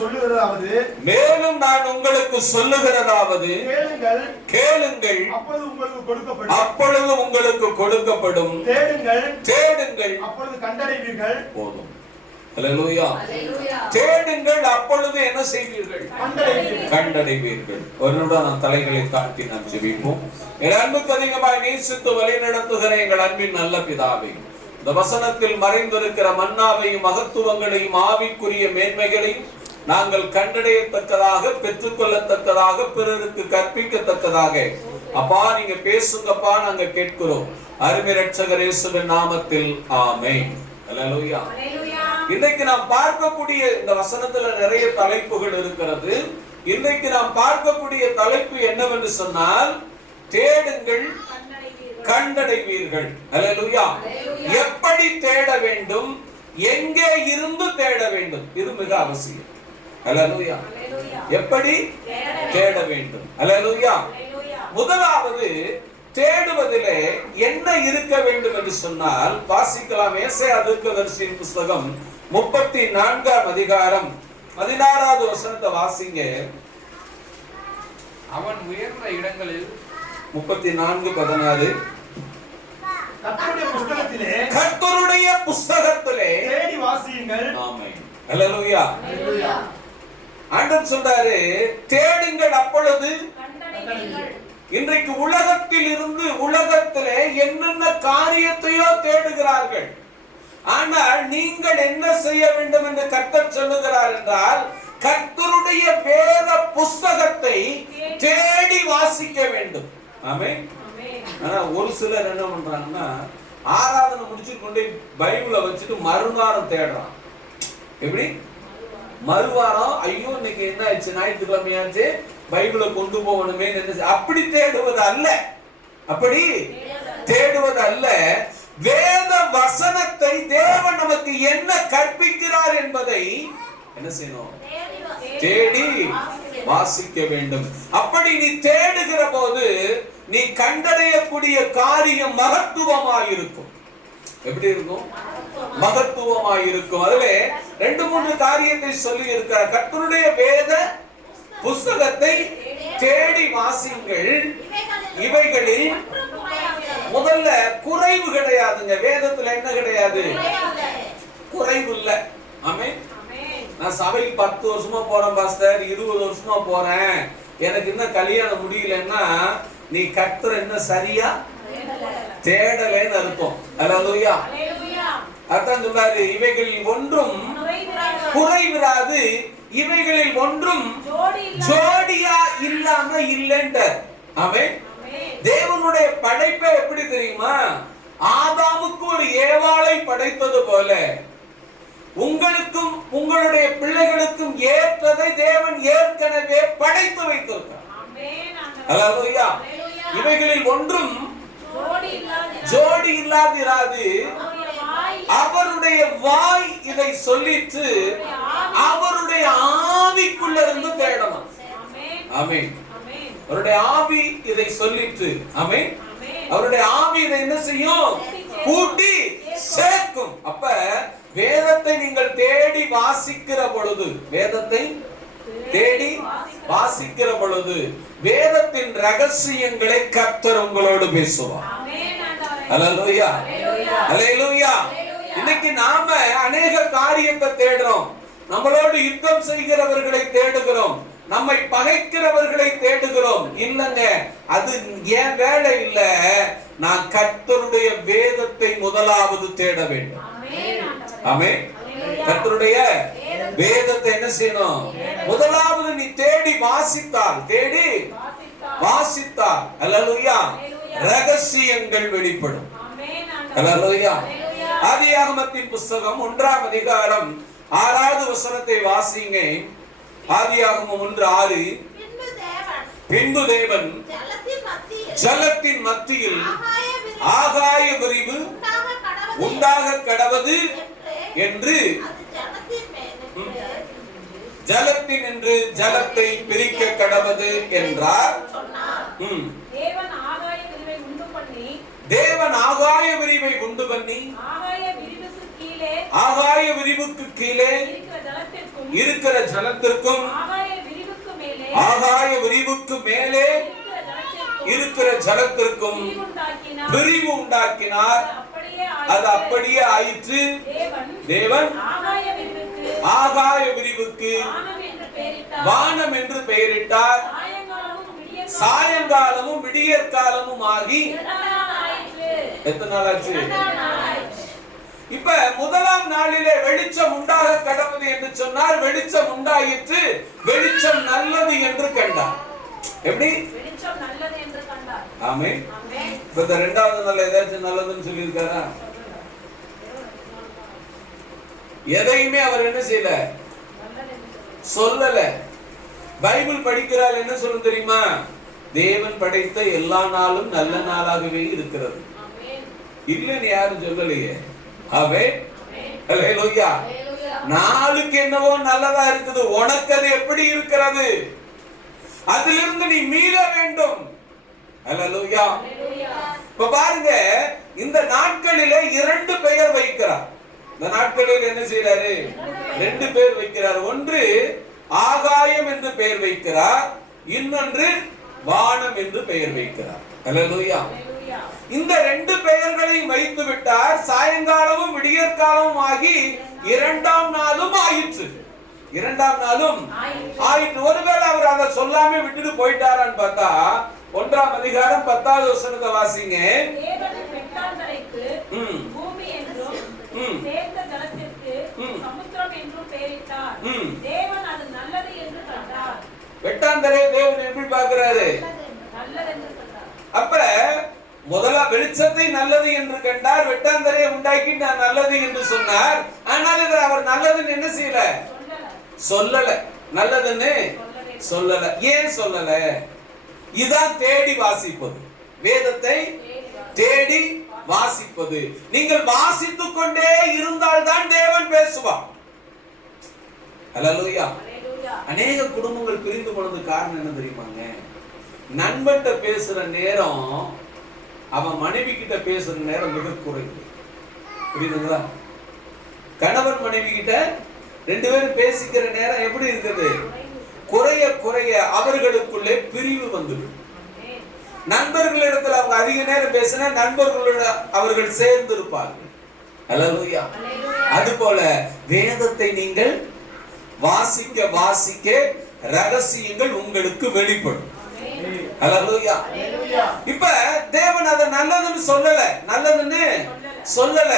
சொல்லுகிறதாவது மேலும் நான் உங்களுக்கு சொல்லுகிறதாவது கேளுங்கள் கேளுங்கள் அப்பொழுது உங்களுக்கு கொடுக்கப்படும் தேடுங்கள் அப்பொழுது கண்டடைவீர்கள். போதும். அல்லேலூயா. தேடுங்கள் அப்பொழுது என்ன செய்வீர்கள்? கண்டடைவீர்கள். ஒரு நிமிடம் நாம் தலைகளை தாழ்த்தி நாம் ஜெபிப்போம். என் அன்புக்கு அதிகமாய் நேசித்து வழி நடத்துகிற எங்கள் அன்பின் நல்ல பிதாவே, இந்த வசனத்தில் மறைந்திருக்கிற மன்னாவையும் மகத்துவங்களையும் ஆவிக்குரிய மேன்மைகளையும் நாங்கள் கண்டடையத்தக்கதாக, பெற்றுக்கொள்ளத்தக்கதாக, பிறருக்கு கற்பிக்கத்தக்கதாக அப்பா நீங்க பேசுங்கப்பா, நாங்க கேட்கிறோம். அருமை இரட்சகர் இயேசுவின் நாமத்தில் ஆமென். அல்லேலூயா. இன்றைக்கு நாம் பார்க்கக்கூடிய இந்த வசனத்துல நிறைய தலைப்புகள் இருக்கிறது. இன்றைக்கு நாம் பார்க்கக்கூடிய தலைப்பு என்னவென்று சொன்னால், தேடுங்கள் கண்டடைவீர்கள். அல்லேலூயா. எப்படி தேட வேண்டும், எங்கே இருந்து தேட வேண்டும், இது மிக அவசியம். அல்லேலூயா. எப்படி தேட வேண்டும். அல்லேலூயா. முதலாவது தேடுவதிலே என்ன இருக்க வேண்டும் என்று சொன்னால், வாசிக்கலாம். ஏசாயா தீர்க்கதரிசியின் புத்தகம் 34ஆம் அதிகாரம் 16வது வசனத்தை வாசிங்க. அவன் உயர்ந்த இடங்களில் 34:16 கர்த்தருடைய புஸ்தகத்திலே தேடி வாசியுங்கள். ஆமென். அல்லேலூயா. ஆண்டவர் சொல்றாரு, தேடுங்கள் அப்பொழுது கண்டடைவீர்கள். இன்றைக்கு உலகத்தில் இருந்து உலகத்திலே என்னென்ன காரியத்தையோ தேடுகிறார்கள். ஆனால் நீங்கள் என்ன செய்ய வேண்டும் என்று கர்த்தர் சொல்லுகிறார் என்றால், கர்த்தருடைய வேத புஸ்தகத்தை தேடி வாசிக்க வேண்டும். ஆமென். ஆனா ஒரு சிலர் என்ன பண்றாங்கன்னா, ஆராதனை முடிச்சுட்டு கொண்டு பைபிளை வச்சுட்டு மறுவாரம் தேடுறான். எப்படி? மறுவாரம், ஐயோ இன்னைக்கு என்ன ஆச்சு, ஞாயிற்றுக்கிழமையாச்சு, பைபிளை கொண்டு போகணுமே, அப்படி தேடுவது அல்ல. அப்படி தேடுவது அல்ல. வேத வசனத்தை தேவன் நமக்கு என்ன கற்பிக்கிறார் என்பதை என்ன செய்யணும்? தேடி வாசிக்க வேண்டும். அப்படி நீ தேடுகிற போது நீ கண்டடையக்கூடிய காரியம் மகத்துவமாயிருக்கும். எப்படி இருக்கும்? மகத்துவமாயிருக்கும். அதுல 2-3 காரியத்தை சொல்லி இருக்கிறார். கர்த்தருடைய வேத புஸ்தகத்தை தேடி வாசிங்கள், இவைகளில் முதல்ல குறைவு கிடையாதுங்க. வேதத்துல என்ன கிடையாது? குறைவு இல்ல. ஆமென். நான் சபைக்கு 10 வருஷமா போறேன் பாஸ்டர், 20 வருஷமா போறேன், எனக்கு இன்னும் கல்யாணம் முடியலன்னா நீ கர்த்தரை என்ன சரியா தேடலைன்னு அர்த்தம். அல்லேலூயா. அதான் சொல்றாரு, இவைகளில் ஒன்றும் குறைவிராது, இவைகளில் ஒன்றும் ஜோடியா இல்லாம இல்லைன்ற. ஆமென். தேவனுடைய படைப்பை எப்படி தெரியுமா? ஆதாமுக்கு ஒரு ஏவாளை படைத்தது போல உங்களுக்கும் உங்களுடைய பிள்ளைகளுக்கும் ஏற்றதை தேவன் ஏற்கனவே படைத்து வைத்திருக்கிறார். அல்லேலூயா. இவைகளில் ஒன்றும் ஜோடி இல்லாதிராது, அவருடைய வாய் இதை சொல்லிட்டு அவருடைய ஆவிக்குள்ள இருந்து தேடணும். ஆமென். அவருடைய ஆவி இதை சொல்லிட்டு, ஆமென், அவருடைய ஆவி இதை என்ன செய்யும்? கூட்டி சேர்க்கும். அப்ப வேதத்தை நீங்கள் தேடி வாசிக்கிற பொழுது, வேதத்தை தேடி வாசிக்கிற பொழுது வேதத்தின் ரகசியங்களை கர்த்தர் உங்களோடு பேசுவார். அல்லேலூயா. அல்லேலூயா. இன்னைக்கு நாம அநேக காரியத்தை தேடுறோம். நம்மளோடு யுத்தம் செய்கிறவர்களை தேடுகிறோம், நம்மை பகைக்கிறவர்களை தேடுகிறோம். இல்லங்க, அது ஏன் வேலை இல்ல. நான் கர்த்தருடைய வேதத்தை முதலாவது தேட வேண்டும். ஆமென். கர்த்தருடைய வேதத்தை என்ன செய்யணும்? முதலாவது நீ தேடி வாசித்தால், தேடி வாசித்தால், அல்லேலூயா, ரகசியங்கள் வெளிப்படும். அல்லேலூயா. ஆதியாகமத்தின் புத்தகம் 1ஆம் அதிகாரம் 6வது வசனத்தை வாசிங்க. ஆதியாகமம் 1:6. பின்பு தேவன் ஜலத்தின் மத்தியில் ஆகாய விரிவு உண்டாக கடவது என்று ஜலத்தின் என்று ஜலத்தை பிரிக்க கடவது என்றார். தேவன் ஆகாய விரிவை உண்டு பண்ணி ஆகாய விரிவுக்கு கீழே இருக்கிற ஜலத்திற்கும் ஆகாய விரிவுக்கு மேலே இருக்கிற ஜலத்திற்கும் பிரிவு உண்டாக்கினார். அது அப்படியே ஆயிற்று. தேவன் ஆகாய விரிவுக்கு வானம் என்று பெயரிட்டார். சாயங்காலமும் விடியற்காலமும் ஆகி எத்தனை நாள் ஆச்சு? இப்ப முதலாம் நாளிலே வெளிச்சம் உண்டாக கடவுது என்று சொன்னார். வெளிச்சம் உண்டாயிற்று. வெளிச்சம் நல்லது என்று கண்டார். எப்படி? ஆமென். இப்ப இந்த இரண்டாவது நாள் ஏதாச்சும் நல்லதுன்னு சொல்லியிருக்காரா? எதையுமே அவர் என்ன செய்யல, சொல்லல. பைபிள் படிக்கிறார் என்ன சொல்லும் தெரியுமா? தேவன் படைத்த எல்லா நாளும் நல்ல நாளாகவே இருக்கிறது. இல்லன்னு யாரும் சொல்லலையே. ஹல்லேலூயா. நாளுக்கு என்னவோ நல்லதா இருக்குது. உனக்கு அது எப்படி இருக்கிறது? அதிலிருந்து நீ மீள வேண்டும். ஹல்லேலூயா. இப்ப பாருங்க, இந்த நாட்களிலே 2 பெயர் வைக்கிறார். இந்த நாட்களில் என்ன செய்யறாரு? 2 பேர் வைக்கிறார். ஒன்று ஆகாயம் என்று பெயர் வைக்கிறார், இன்னொன்று வானம் என்று பெயர் வைக்கிறார். ஹல்லேலூயா. இந்த 2 பெயர்களையும் வைத்து விட்டார். சாயங்காலமும் விடியற்காலமும் ஆகி 2ஆம் நாளும் ஆயிற்று. 2ஆம் நாளும் ஆயிற்று. ஒருவேளை அவர் அதை சொல்லாம விட்டுட்டு போயிட்டாரான்னு பார்த்தா 1ஆம் அதிகாரம் 10வது வசனத்தை வாசிங்க. வெட்டாந்தரை தேவன் எப்படி பார்க்கிறாரு? அப்ப முதல்ல வெளிச்சத்தை நல்லது என்று கண்டார். வெட்டாந்தரையை உண்டாக்கி நான் நல்லது என்று சொன்னார். ஆனால் அவர் நல்லதுன்னு என்ன செய்யல, சொல்லல. நல்லதுன்னு சொல்லல. ஏன் சொல்லல? இதான் தேடி வாசிப்பது. வேதத்தை தேடி வாசிப்பது. நீங்கள் வாசித்துக் கொண்டே இருந்தால் தான் தேவன் பேசுவார். ஹல்லேலூயா. அநேக குடும்பங்கள் பிரிந்து போனது காரணம் என்ன தெரியுமாங்க? நண்பன்கிட்ட பேசுற நேரம் அவன் மனைவி கிட்ட பேசுற நேரம் மிக குறைவு. புரியுதுங்களா? கணவன் மனைவி கிட்ட 2 பேரும் பேசிக்கிற நேரம் எப்படி இருக்குது? குறைய குறைய அவர்களுக்குள்ளே பிரிவு வந்துடும். நண்பர்களிடத்தில் அவங்க அதிக நேரம் பேசினா நண்பர்களோட அவர்கள் சேர்ந்து இருப்பார்கள். ஹல்லேலூயா. அதுபோல வேதத்தை நீங்கள் வாசிக்க வாசிக்க ரகசியங்கள் உங்களுக்கு வெளிப்படும். ஹல்லேலூயா. இப்ப தேவன் அதை நல்லதுன்னு சொல்லல. நல்லதுன்னு சொல்லல.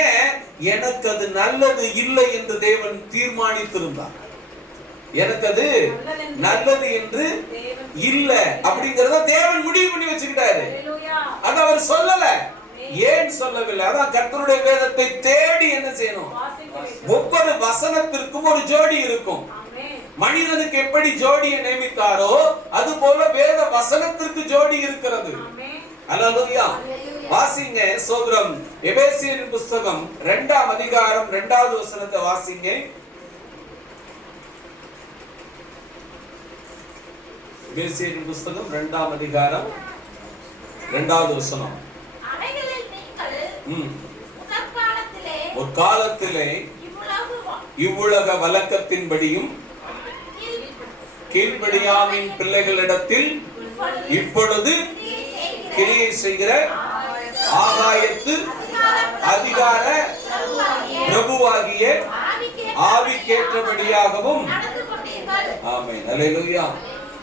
ஏன்? எனக்கு அது நல்லது இல்லை என்று தேவன் தீர்மானித்திருந்தார். எனக்கு அது நல்லது என்று இல்ல அப்படிங்கறத தேவன் முடிவு பண்ணி வச்சுக்கிட்டாரு. அது அவர் சொல்லல. ஏன் சொல்லவில்லை? அதான் கர்த்தருடைய வேதத்தை தேடி என்ன செய்யணும்? ஒவ்வொரு வசனத்திற்கும் ஒரு ஜோடி இருக்கும். மனிதனுக்கு எப்படி ஜோடியை நியமித்தாரோ அது போல வேத வசனத்திற்கு ஜோடி இருக்கிறது. ஹல்லேலூயா. வாசிங்க. சோதரம். எபேசியரின் புத்தகம் 2ஆம் அதிகாரம் 2வது வசனத்தை வாசிங்க. எபேசியரின் புத்தகம் 2ஆம் அதிகாரம் 2வது வசனம். ஒரு காலத்திலே இவ்வுலக வழக்கத்தின்படியும் கீழ்ப்படியாமின் பிள்ளைகளிடத்தில் இப்பொழுது கிரியை செய்கிற ஆகாயத்து அதிகார பிரபுவாகிய ஆவிக்கேற்றபடியாகவும். ஆமென். ஹல்லேலூயா.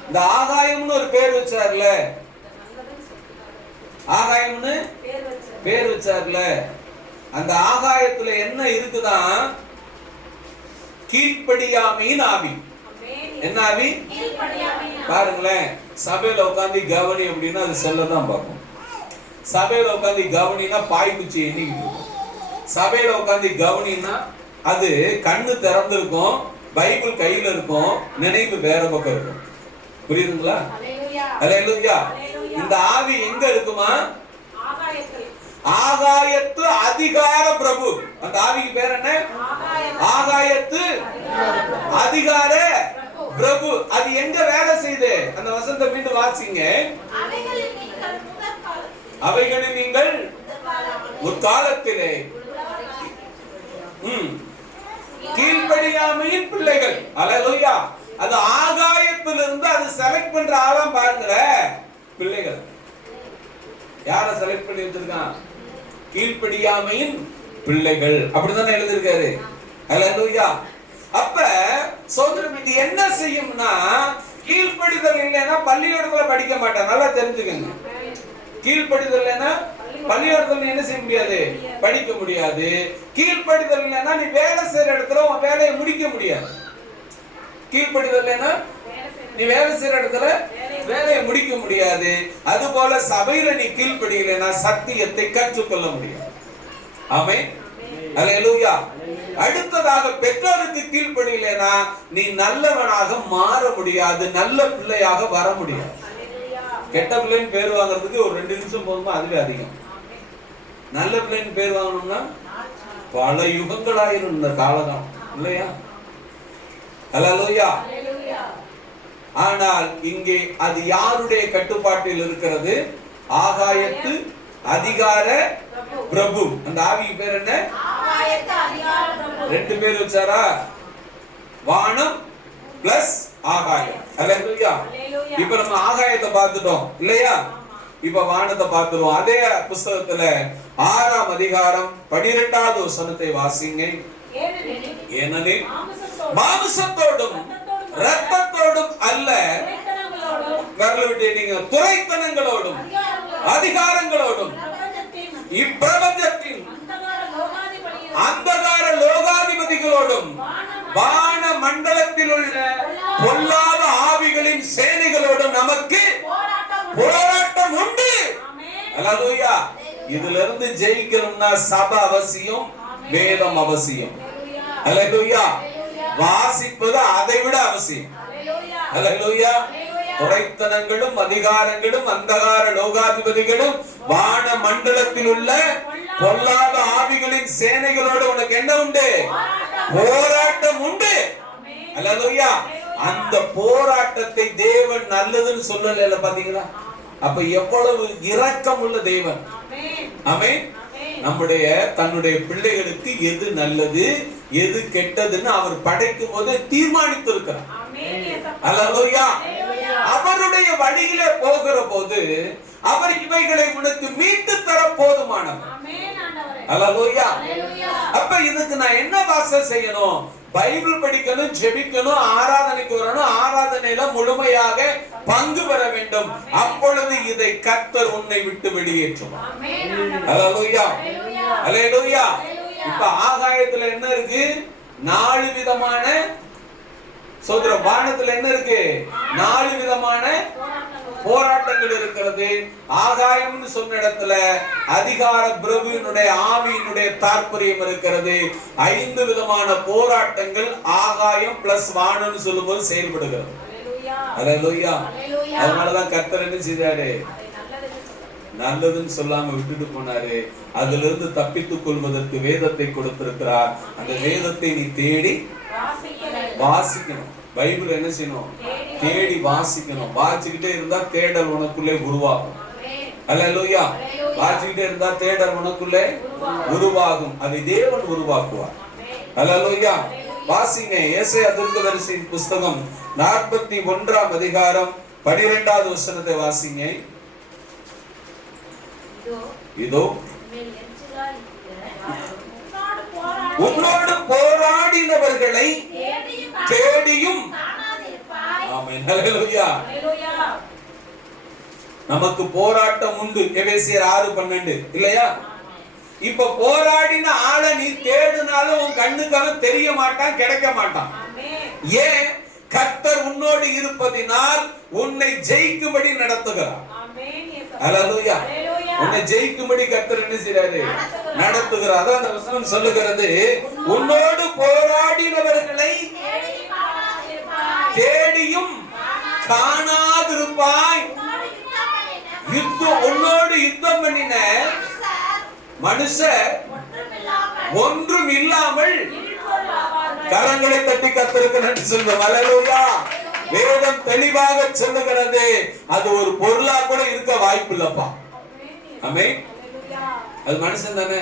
இந்த ஆகாயம்னு ஒரு பேர் வச்சார்ல, ஆகாயம்னு பேர் வச்சார்ல, அந்த ஆகாயத்துல என்ன இருக்குதான்? கீழ்ப்படியாமையின் ஆவி. என்ன ஆவி? பாருங்களேன். சபையில உட்காந்து கவனி அப்படின்னா அது செல்லதான் பார்க்கும். சபையில உட்காந்து கவனினா பாய் குச்சி எண்ணிக்கிட்டு இருக்கும். சபையில உட்காந்து கவனினா அது கண்ணு திறந்திருக்கும், பைபிள் கையில இருக்கும், நினைவு வேற பக்கம் இருக்கும். புரியுதுங்களா? ஹல்லேலூயா. இந்த ஆவி எங்க இருக்குமா? ஆகாயத்து அதிகார பிரபு. அந்த ஆவிக்கு பேர் என்ன? ஆகாயத்து அதிகார பிரபு. அது எங்க வேலை செய்யுது? அந்த வசனத்தை மீண்டும் வாசிங்க. அவைகளில் நீங்கள் முற்காலத்திலே கீழ்ப்படியாமையின் பிள்ளைகள். அல்லேலூயா. அது ஆகாயத்திலிருந்து அது செலக்ட் பண்ற ஆளாம் பாருங்க பிள்ளைகள். யார செலக்ட் பண்ணி வச்சிருக்கான்? கீழ்ப்படியாமையின் பிள்ளைகள். அப்படிதானே எழுதிருக்காரு. அல்லேலூயா. அப்ப சோதரம் இது என்ன செய்யும்னா, கீழ்ப்படிதல் இல்லைன்னா பள்ளிக்கூடத்துல படிக்க மாட்டேன். நல்லா தெரிஞ்சுக்கங்க. கீழ்ப்படிதல் இல்லைன்னா பள்ளிக்கூடத்துல என்ன செய்ய முடியாது? படிக்க முடியாது. கீழ்ப்படிதல் இல்லைன்னா நீ வேலை செய்யற இடத்துல உன் வேலையை முடிக்க முடியாது. கீழ்ப்படிதல் இல்லைன்னா நீ வேலை செய்யற இடத்துல வேலையை முடிக்க முடியாது. அது போல சபையில நீ கீழ்ப்படியலைன்னா சத்தியத்தை கற்றுக்கொள்ள முடியாது. ஆமென். அல்லேலூயா. அடுத்ததாக பெற்றோருக்கு கீழ்ப்படியலைன்னா நீ நல்லவனாக மாற முடியாது, நல்ல பிள்ளையாக வர முடியாது. கெட்ட பிள்ளைன்னு பேர் வாங்குறதுக்கு ஒரு 2 நிமிஷம் போதுமா? அதுவே அதிகம். நல்ல பிள்ளைன்னு பேர் வாங்கணும்னா பல யுகங்களாயிரும் இந்த காலகம் இல்லையா? அல்லேலூயா. ஆனால் இங்கே அது யாருடைய கட்டுப்பாட்டில் இருக்கிறது? ஆகாயத்து அதிகார பிரபு. அந்த ஆவிக்கு பேர் என்ன? 2 பேர் வச்சாரா? வானம் பிளஸ் ஆகாயம். அல்லேலூயா. இப்ப நம்ம ஆகாயத்தை பார்த்துட்டோம் இல்லையா? இப்ப வானத்தை பார்த்துருவோம். அதே புத்தகத்துல 6ஆம் அதிகாரம் 12வது வசனத்தை வாசிங்க. ஏனெனில் மாம்சத்தோடும் இரத்தத்தோடும் அல்ல, துரைத்தனங்களோடும் அதிகாரங்களோடும் இப்பிரபஞ்சத்தின் அந்தகார லோகாதிபதிகளோடும் வான மண்டலத்தில் உள்ள பொல்லாத ஆவிகளின் சேனைகளோடும் நமக்கு போராட்டம் உண்டு. அல்லேலூயா. இதுல இருந்து ஜெயிக்கணும்னா சபை அவசியம், வேதம் அவசியம். அல்லேலூயா. வாசிப்பது அதை விட அவசியம். அல்லேலூயா. துரைத்தனங்களும் அதிகாரங்களும் அந்தகார லோகாதிபதிகளும் வான மண்டலத்தில் உள்ள பொல்லாத ஆவிகளின் சேனைகளோடு உனக்கு என்ன உண்டு? போராட்டம் உண்டு. அல்லேலூயா. அந்த போராட்டத்தை தேவன் நல்லதுன்னு சொல்லல. பாத்தீங்களா? அப்ப எவ்வளவு இரக்கம் உள்ள தேவன். ஆமென். நம்முடைய தன்னுடைய பிள்ளைகளுக்கு எது நல்லது எது கெட்டதுன்னு அவர் படைக்கும் போது தீர்மானித்து இருக்கிறார். அல்லேலூயா. அவருடைய வழியிலே போகிற போது அவர் இவைகளை உனக்கு மீட்டு தர போதுமானவர். அல்லேலூயா. அப்ப இதுக்கு நான் என்ன வாசல் செய்யணும்? பைபிள் படிக்கணும், ஜெபிக்கணும், ஆராதனைக்கு வரணும், ஆராதனையில முழுமையாக பங்கு பெற வேண்டும். அப்பொழுது இதை கர்த்தர் உன்னை விட்டு வெளியேற்றுவார். அல்லேலூயா. அல்லேலூயா. இப்ப ஆகாயத்துல என்ன இருக்கு? 4 விதமான சோதர. வானத்துல என்ன இருக்கு? 4 விதமான போராட்டங்கள் இருக்கிறது. ஆகாயம்னு சொன்ன இடத்துல அதிகார பிரபுவினுடைய ஆவியினுடைய தாற்பயம் இருக்கிறது. 5 விதமான போராட்டங்கள் ஆகாயம் பிளஸ் வானம்னு சொல்லும்போது செயல்படுகிறது. அல்லேலூயா. அதனாலதான் கர்த்தர் என்ன செய்தாரு? நல்லதுன்னு சொல்லாம விட்டுட்டு போனாரு. அதுல இருந்து தப்பித்துக் கொள்வதற்கு வேதத்தை கொடுத்திருக்கிறார். அந்த வேதத்தை நீ தேடி வாசிக்கணும். பைபிள் என்ன செய்யணும்? தேடி வாசிக்கணும். வாசிக்கிட்டே இருந்தா தேடல் உனக்குள்ளே உருவாகும். அல்லேலூயா. வாசிக்கிட்டே இருந்தா தேடல் உனக்குள்ளே உருவாகும். அதை தேவன் உருவாக்குவார். அல்லேலூயா. வாசிங்க. ஏசாயா தீர்க்கதரிசியின் புத்தகம் 41ஆம் அதிகாரம் 12வது வசனத்தை வாசிங்க. இதோ உன்னோடு போராடினவர்களை தேடியும். ஆமென். அல்லேலூயா. நமக்கு போராட்டம் உண்டு. எபேசியர் 6:12 இல்லையா? இப்ப போராடின ஆளை நீ தேடினாலும் உன் கண்ணுக்கு அவன் தெரிய மாட்டான், கிடைக்க மாட்டான். ஏன்? கர்த்தர் உன்னோடு இருப்பதினால் உன்னை ஜெயிக்கும்படி நடத்துகிறார். அல்லேலூயா. உன்னை ஜெயிக்கும்படி கர்த்தர் என்ன செய்றாரு? நடத்துகிறார். அதான் அந்த வசனம் சொல்லுகிறது, உன்னோடு போராடினவர்களை தேடியும் காணாதிருப்பாய். உன்னோடு யுத்தம் பண்ணின மனுஷர் ஒன்றும் இல்லாமல். கரங்களை தட்டி கர்த்தருக்கு நன்றி சொல்லுவோம். அல்லேலூயா. வேதம் தெளிவாக சொல்லுகிறது, அது ஒரு பொருளா கூட இருக்க வாய்ப்பு இல்லப்பா. ஆமென். அது மனுஷன் தானே,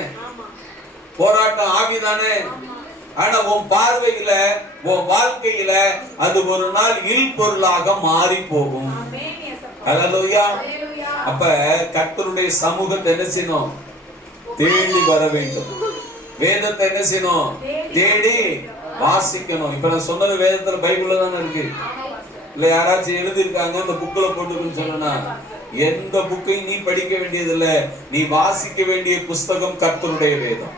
போராட்டம் ஆவி தானே. ஆனா உன் பார்வையில உன் வாழ்க்கையில அது ஒரு நாள் இல் பொருளாக மாறி போகும். ஹல்லேலூயா. அப்ப கர்த்தருடைய சமூகத்தை என்ன செய்யணும்? தேடி வர வேண்டும். வேதத்தை என்ன செய்யணும்? தேடி வாசிக்கணும். இப்ப நான் சொன்னது வேதத்துல பைபிள்ல தானே இருக்கு. இல்ல யாராச்சும் எழுதி இருக்காங்க இந்த புக்ல போட்டுக்குன்னு சொன்னா, எந்த புக்கையும் நீ படிக்க வேண்டியது இல்ல. நீ வாசிக்க வேண்டிய புஸ்தகம் கர்த்தருடைய வேதம்.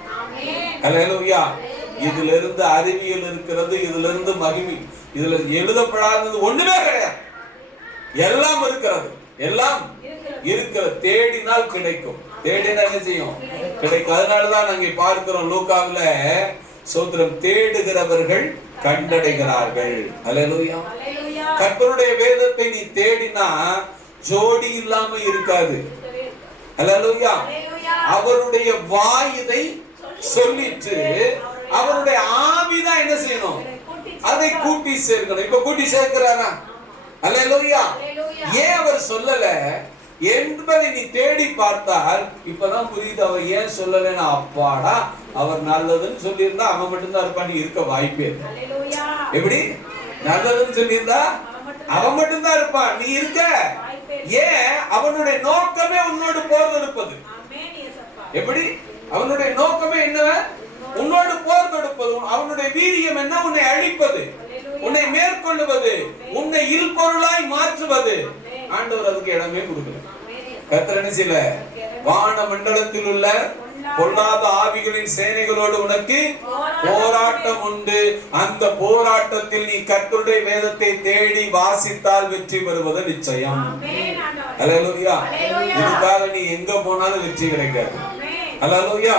ஹல்லேலூயா. இதுல இருந்து அறிவியல் இருக்கிறது, இதுல இருந்து மகிமை, இதுல எழுதப்படாதது ஒண்ணுமே கிடையாது. எல்லாம் இருக்கிறது, எல்லாம் இருக்கிறது. தேடினால் கிடைக்கும். தேடினா என்ன செய்யும்? கிடைக்கும். அதனாலதான் நாங்க பார்க்கிறோம் லூக்காவுல, சோத்திரம், தேடுகிறவர்கள் கண்டடைகிறார்கள். ஹல்லேலூயா. கர்த்தருடைய வேதத்தை நீ தேடினா ஜோடி இல்லாம இருக்காது. ஹல்லேலூயா. அவருடைய வாய் இதை சொல்லிட்டு அவருடைய ஆவிதான் என்ன செய்யணும்? அதை கூட்டி சேர்க்கணும். இப்ப கூட்டி சேர்க்கிறாரா? ஹல்லேலூயா. ஏன் அவர் சொல்லல என்பதை நீ தேடி பார்த்தால் இப்பதான் புரியுது அவர் ஏன் சொல்லலன்னா. அப்பாடா, அவர் நல்லதுன்னு சொல்லியிருந்தா அவன் மட்டும்தான் இருப்பான்னு இருக்க வாய்ப்பே. எப்படி? நல்லதுன்னு சொல்லியிருந்தா அவன் மட்டும்தான் இருப்பான், நீ இருக்க. ஏன்? அவனுடைய நோக்கமே உன்னோடு போர் தொடுப்பது. எப்படி? அவனுடைய நோக்கமே என்ன? உன்னோடு போர் தொடுப்பது. அவனுடைய வீரியம் என்ன? உன்னை அழிப்பது, உன்னை மேற்கொள்ளுவது, உன்னை இல் பொருளாய் மாற்றுவது. ஆண்டவர் அதுக்கு இடமே கொடுக்கல. கர்த்தர் என்ன செய்யல? வான மண்டலத்தில் உள்ள பொல்லாத ஆவிகளின் சேனைகளோடு உனக்கு போராட்டம் உண்டு. அந்த போராட்டத்தில் நீ கர்த்தருடைய வேதத்தை தேடி வாசித்தால் வெற்றி பெறுவது நிச்சயம். ஹல்லேலூயா. இதுக்காக நீ எங்க போனாலும் வெற்றி கிடைக்காது. ஹல்லேலூயா.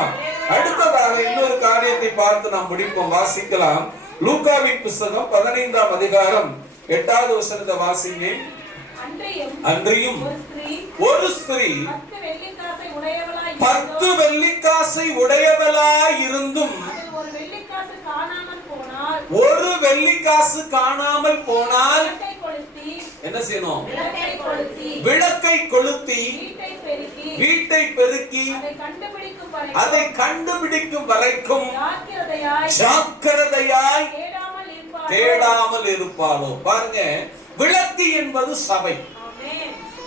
அடுத்ததாக இன்னொரு காரியத்தை பார்த்து நாம் முடிப்போம். வாசிக்கலாம். லூக்காவின் புத்தகம் 15ஆம் அதிகாரம் 8வது வசனத்தை வாசிங்க. அன்றியும் ஒரு ஸ்திரீ 10 வெள்ளிக்காசை உடையவளாய் இருந்தும் ஒரு வெள்ளிக்காசு காணாமல் போனால் என்ன செய்யணும்? விளக்கை கொளுத்தி வீட்டை பெருக்கி அதை கண்டுபிடிக்கும் வரைக்கும் ஜாக்கிரதையாய் தேடாமல் இருப்பாளோ. பாருங்க, விளக்கு என்பது சபை,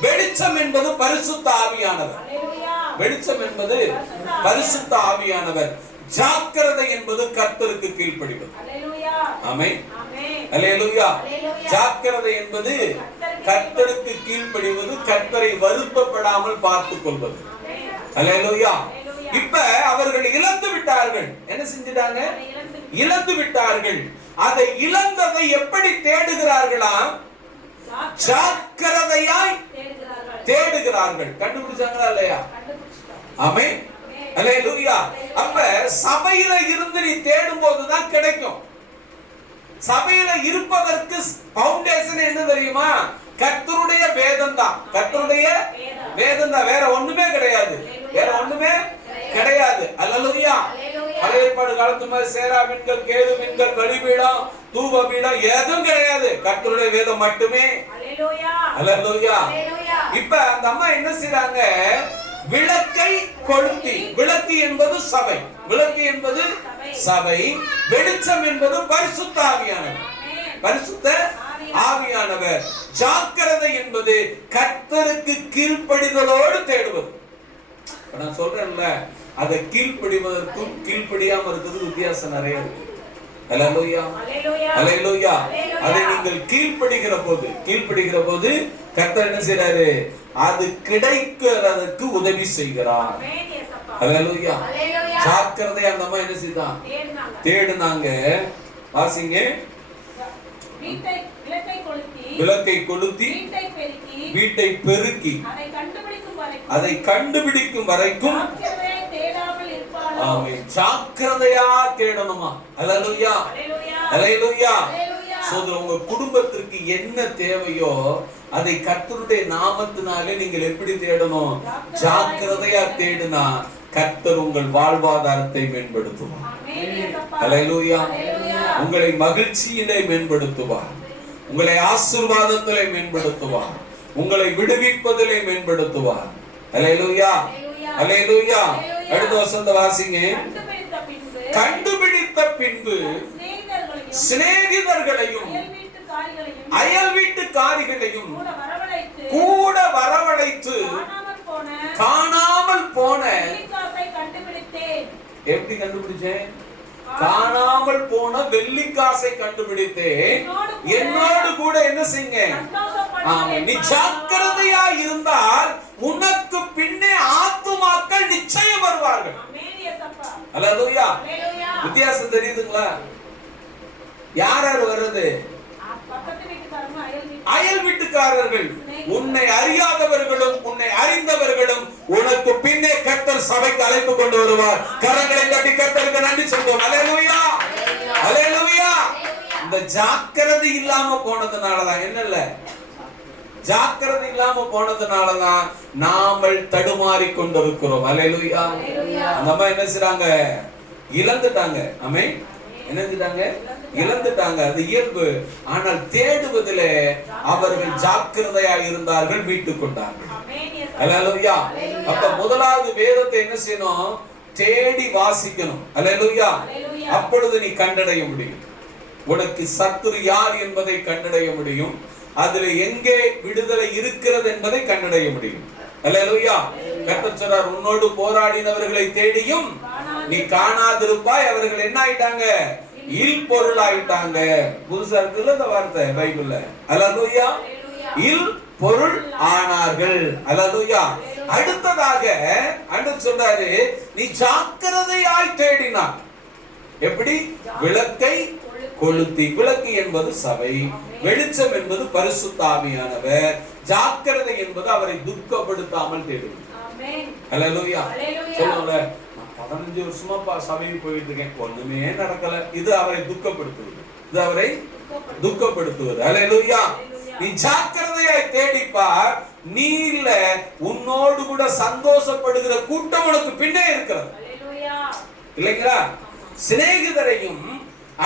வெளிச்சம் என்பது பரிசுத்த ஆவியானவர். வெளிச்சம் என்பது பரிசுத்த ஆவியானவர். ஜாக்கிரதை என்பது கர்த்தருக்கு கீழ்ப்படிவது. ஆமென். அல்லேலூயா. ஜாக்கிரதை என்பது கர்த்தருக்கு கீழ்ப்படிவது, கர்த்தரை வருத்தப்படாமல் பார்த்துக் கொள்வது. அல்லேலூயா. இப்ப அவர்கள் இழந்து விட்டார்கள். என்ன செஞ்சிட்டாங்க? இழந்து விட்டார்கள். அதை இழந்ததை எப்படி தேடுகிறார்களாம்? ஜாக்கிரதையாய் தேடுகிறார்கள். கண்டுபிடிச்சாங்களா இல்லையா? ஆமென். அல்லேலூயா. அப்ப சபையில இருந்து நீ தேடும் போதுதான் கிடைக்கும். சபையில இருப்பதற்கு ஃபவுண்டேஷன் என்ன தெரியுமா? கர்த்தருடைய வேதம் தான். கர்த்தருடைய வேதம் தான், வேற ஒண்ணுமே கிடையாது. வேற ஒண்ணுமே கிடையாது. அல்லேலூயா. பழைய ஏற்பாடு காலத்து மாதிரி சேராபீன்கள், கேருபீன்கள், பலிபீடம், தூபபீடம் எதுவும் கிடையாது. கர்த்தருடைய வேதம் மட்டுமே. அல்லேலூயா. இப்ப அந்த அம்மா என்ன செய்றாங்க? விளக்கை கொளுத்தி. விளக்கு என்பது சபை, விளக்கு என்பது சபை, வெளிச்சம் என்பது பரிசுத்த ஆவியானவர். பரிசுத்த ஆவியானவர். ஜாக்கிரதை என்பது கர்த்தருக்கு கீழ்ப்படிதலோடு தேடுவது. நான் சொல்றேன்ல, அதை கீழ்ப்படிவதற்கும் கீழ்ப்படியாம இருக்கிறது வித்தியாசம் நிறைய இருக்கு. அல்லேலூயா. அல்லேலூயா. அதை நீங்கள் கீழ்ப்படிகிற போது கர்த்தர் என்ன செய்றாரு? அது கிடைக்கிறதுக்கு உதவி செய்கிறார். அல்லேலூயா. ஜாக்கிரதை அந்த அம்மா என்ன செய்தான்? தேடுனாங்க. வாசிங்க. விளக்கை கொளுத்தி வீட்டை பெருக்கி அதை கண்டுபிடிக்கும் வரைக்கும் ஆமென். ஜாக்கிரதையா தேடணுமா? அல்லேலூயா. அல்லேலூயா. சோதரர், உங்க குடும்பத்திற்கு என்ன தேவையோ அதை கர்த்தருடைய நாமத்தினாலே நீங்கள் எப்படி தேடணும்? ஜாக்கிரதையா தேடினா கர்த்தர் உங்கள் வாழ்வாதாரத்தை மேம்படுத்துவார். அல்லேலூயா. உங்களை மகிழ்ச்சியிலே மேம்படுத்துவார், உங்களை ஆசீர்வாதத்திலே மேம்படுத்துவார், உங்களை விடுவிப்பதிலே மேம்படுத்துவார். அல்லேலூயா. அல்லேலூயா. அடுத்த வசனத்தை வாசிங்க. கண்டுபிடித்த பின்பு சிநேகிதர்களையும் அயல் வீட்டுக்காரிகளையும் கூட வரவழைத்து காணாமல் போன எப்படி கண்டுபிடிச்சேன்? காணாமல் போன வெள்ளிக்காசை கண்டுபிடித்தேன். என்னோடு கூட என்ன செய்யுங்க? நீ ஜாக்கிரதையா இருந்தால் உனக்கு பின்னே ஆத்துமாக்கள் நிச்சயம் வருவார்கள். அல்லேலூயா. வித்தியாசம் தெரியுதுங்களா? யார் யார் வர்றது? அயல் வீட்டுக்காரர்கள். உன்னை அறியாதவர்களும் உன்னை அறிந்தவர்களும் உனக்கு பின்னே கர்த்தர் சபைக்கு அழைப்பு கொண்டு வருவார். கரங்களை தட்டி கர்த்தருக்கு நன்றி சொல்வோம். அல்லேலூயா, அல்லேலூயா. இந்த ஜாக்கிரதை இல்லாம போனதுனாலதான், என்னல்ல, ஜாக்கிரதை இல்லாம போனதுனாலதான் நாமல் தடுமாறி கொண்டிருக்கிறோம். அல்லேலூயா. அந்த அம்மா என்ன செய்றாங்க? இழந்துட்டாங்க. ஆமென். என்னஞ்சிட்டாங்க? இழந்துட்டாங்க. அது இயல்பு. ஆனால் தேடுவதிலே அவர்கள் ஜாக்கிரதையா இருந்தார்கள், மீட்டுக் கொண்டார்கள். அல்லேலூயா. அப்ப முதலாவது வேதத்தை என்ன செய்யணும்? தேடி வாசிக்கணும். அல்லேலூயா. அப்பொழுது நீ கண்டடைய முடியும். உனக்கு சத்துரு யார் என்பதை கண்டடைய முடியும். அதுல எங்கே விடுதலை இருக்கிறது என்பதை கண்டடைய முடியும். அல்லேலூயா. கர்த்தர் சொல்றார், உன்னோடு போராடினவர்களை தேடியும் நீ காணாதிருப்பாய். அவர்கள் என்ன ஆயிட்டாங்க? இல் பொருள் ஆயிட்டாங்க. புதுசா இருக்குல்ல இந்த வார்த்தை பைபிள்ல. அல்லேலூயா. இல் பொருள் ஆனார்கள். அல்லேலூயா. அடுத்ததாக ஆண்டவர் சொல்றாரு, நீ ஜாக்கிரதையாய் தேடினார். எப்படி? விளக்கை கொளுத்தி. விளக்கு என்பது சபை, வெளிச்சம் என்பது பரிசுத்த ஆவியானவர், ஜாக்கிரதை என்பது அவரை துக்கப்படுத்தாமல் தேடுவது. அல்லேலூயா. சொல்லுங்க, 15 வருஷமா சபைக்கு போயிட்டு இருக்கேன், ஒண்ணுமே நடக்கல. இது அவரை துக்கப்படுத்துவது. இது அவரை துக்கப்படுத்துவது. அல்லேலூயா. நீ ஜாக்கிரதையாய் தேடிப்பார். நீ இல்ல, உன்னோடு கூட சந்தோஷப்படுகிற கூட்டம் உனக்கு பின்னே இருக்கிறது. இல்லைங்களா? சிநேகிதரையும்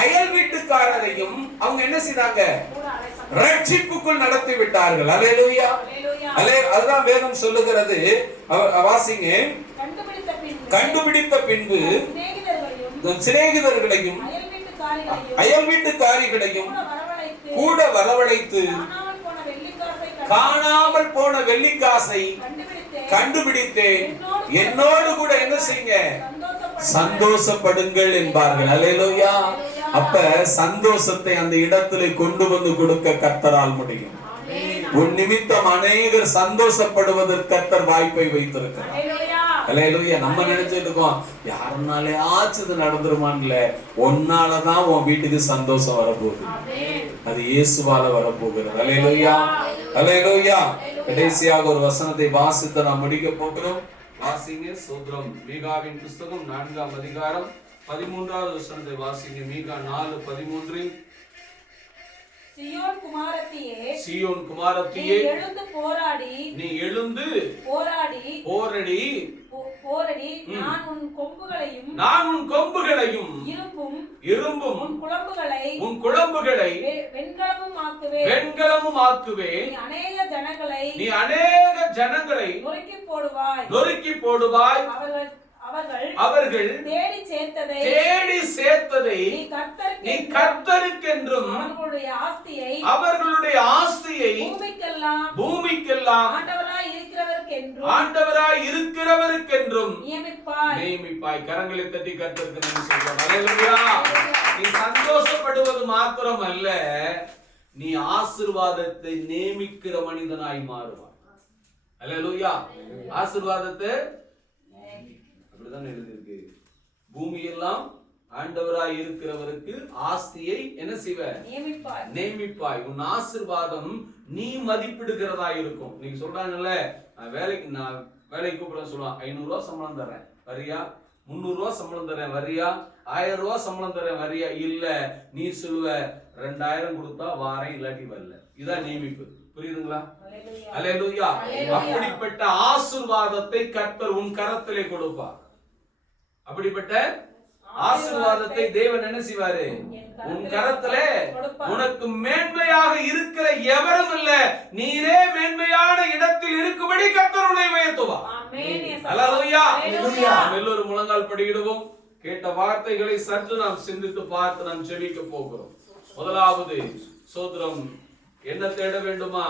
அயல் வீட்டுக்காரரையும் அவங்க என்ன செய்தாங்க? ரட்சிப்புக்குள் நடத்தி விட்டார்கள். அல்லேலூயா. அதுதான் வேதம் சொல்லுகிறது. வாசிங்க. கண்டுபிடித்த பின்பு சிநேகிதர்களையும் அயல் வீட்டுக்காரிகளையும் கூட வரவழைத்து காணாமல் போன வெள்ளிக்காசை கண்டுபிடித்தேன். என்னோடு கூட என்ன செய்யுங்க? சந்தோஷப்படுங்கள் என்பார்கள். அல்லேலூயா. அப்ப சந்தோஷத்தை அந்த இடத்திலே கொண்டு வந்து கொடுக்க கர்த்தரால் முடியும். உன் நிமித்தம் அநேகர் சந்தோஷப்படுவதற்கு கர்த்தர் வாய்ப்பை வைத்திருக்கிறார். அல்லேலூயா. நம்ம நினைச்சிட்டு இருக்கோம், யாருனாலே ஆச்சு நடந்துருமான்ல. ஒன்னாலதான் உன் வீட்டுக்கு சந்தோஷம் வரப்போகுது. அது இயேசுவால வரப்போகிறது. அல்லேலூயா, அல்லேலூயா. கடைசியாக ஒரு வசனத்தை வாசித்து நாம் முடிக்க போகிறோம். வாசிங்க. சூத்திரம். மீகாவின் புஸ்தகம் 4ஆம் அதிகாரம் 13வது வசனத்தை வாசிங்க. மீகா 4:13. சீயோன் குமாரத்தியே, சீயோன் குமாரத்தியே, நீ எழுந்து போராடி, நீ எழுந்து போராடி, போரடி, போரடி. நான் உன் கொம்புகளையும், நான் உன் கொம்புகளையும், இரும்பும் உன் குளம்புகளை வெண்கலமும் ஆக்குவேன், வெண்கலமும் ஆக்குவேன். நீ அநேக ஜனங்களை நொறுக்கி போடுவாய். அவர்கள் தேடி சேர்த்ததை நீ கர்த்தருக்கென்றும் அவர்களுடைய ஆஸ்தியை பூமிக்கெல்லாம் ஆண்டவராய் இருக்கிறவருக்கென்றும் நியமிப்பாய். கரங்களை தட்டி கர்த்தருக்கு நன்றி சொல்றோம். அல்லேலூயா. நீ சந்தோஷப்படுவது மாத்திரம் அல்ல, நீ ஆசீர்வாதத்தை நியமிக்கிற மனிதனாய் மாறுவாய். அல்லேலூயா. ஆசீர்வாதத்தை அப்படிதான் எழுதியிருக்கு. பூமியெல்லாம் ஆண்டவராய் இருக்கிறவருக்கு ஆஸ்தியை என்ன செய்வ? நியமிப்பாய். உன் ஆசீர்வாதம் நீ மதிப்பிடுகிறதா இருக்கும். நீங்க சொல்றாங்கல்ல, நான் வேலைக்கு கூப்பிடுறேன், சொல்லுவான், 500 ரூபாய் சம்பளம் தரேன் வரியா, 300 ரூபாய் சம்பளம் தரேன் வரியா, 1000 ரூபாய் சம்பளம் தரேன் வரியா. இல்ல, நீ சொல்லுவ 2000 கொடுத்தா வாரேன், இல்லாட்டி வரல. இதான் நியமிப்பு. புரியுதுங்களா? அல்லேலூயா. அப்படிப்பட்ட ஆசீர்வாதத்தை கர்த்தர் உன் கரத்திலே கொடுப்பார். அப்படிப்பட்ட ஆசீர்வாதத்தை தேவன் என்ன செய்வாரு? உன் கரத்திலே. உனக்கு மேன்மையாக இருக்கிற எவரும் இல்ல, நீரே மேன்மையான இடத்தில் இருக்கும்படி கர்த்தர் உன்னை உயர்த்துவார். அல்லேலூயா. எல்லோரும் முழங்கால் படியிடுவோம். கேட்ட வார்த்தைகளை சற்று நாம் சிந்தித்து பார்த்து நாம் ஜெபிக்க போகிறோம். முதலாவது சோதரம் என்ன தேட வேண்டுமா?